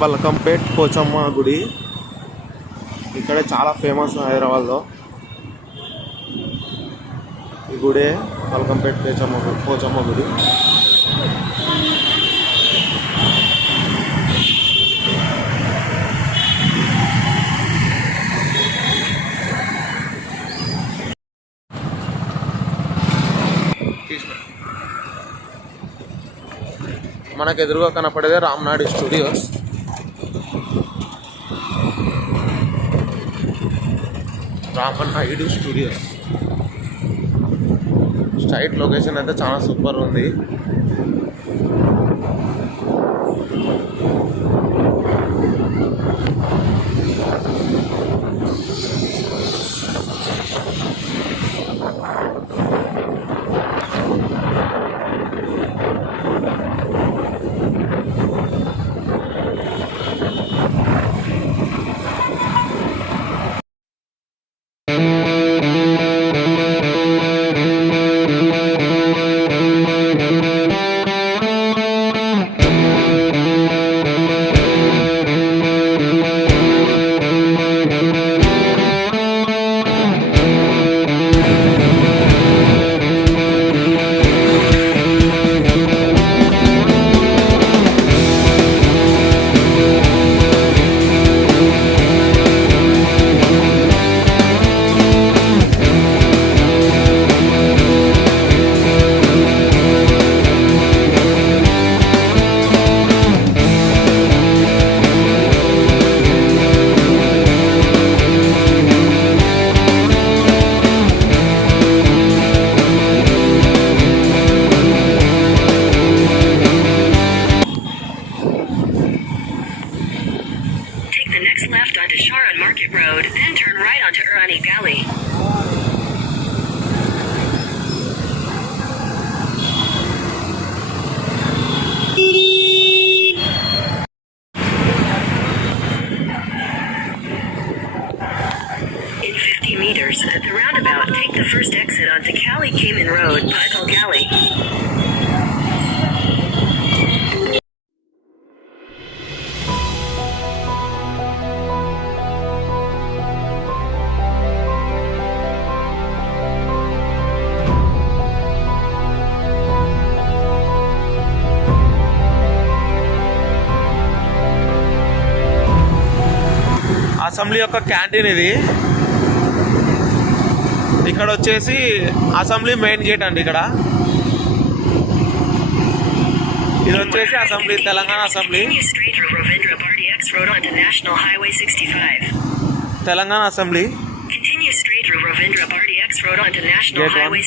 బల్కంపేట్ పోచమ్మ గుడి ఇక్కడ చాలా ఫేమస్ హైదరాబాద్లో. ఈ గుడే బల్కంపేట్ పోచమ్మ గుడి. మనకు ఎదురుగా కనపడేదే Ramanaidu studios. Ramanaidu studios straight location అయితే చాలా సూపర్ ఉంది. At the roundabout, take the first exit onto Cali Cayman Road, Paigal Galley. Assembly యొక్క క్యాంటీన్ ఇది. ఇక్కడ వచ్చేసి అసెంబ్లీ మెయిన్ గేట్ అండి. ఇక్కడ ఇది వచ్చేసి అసెంబ్లీ, తెలంగాణ అసెంబ్లీ. Telangana assembly gate 1.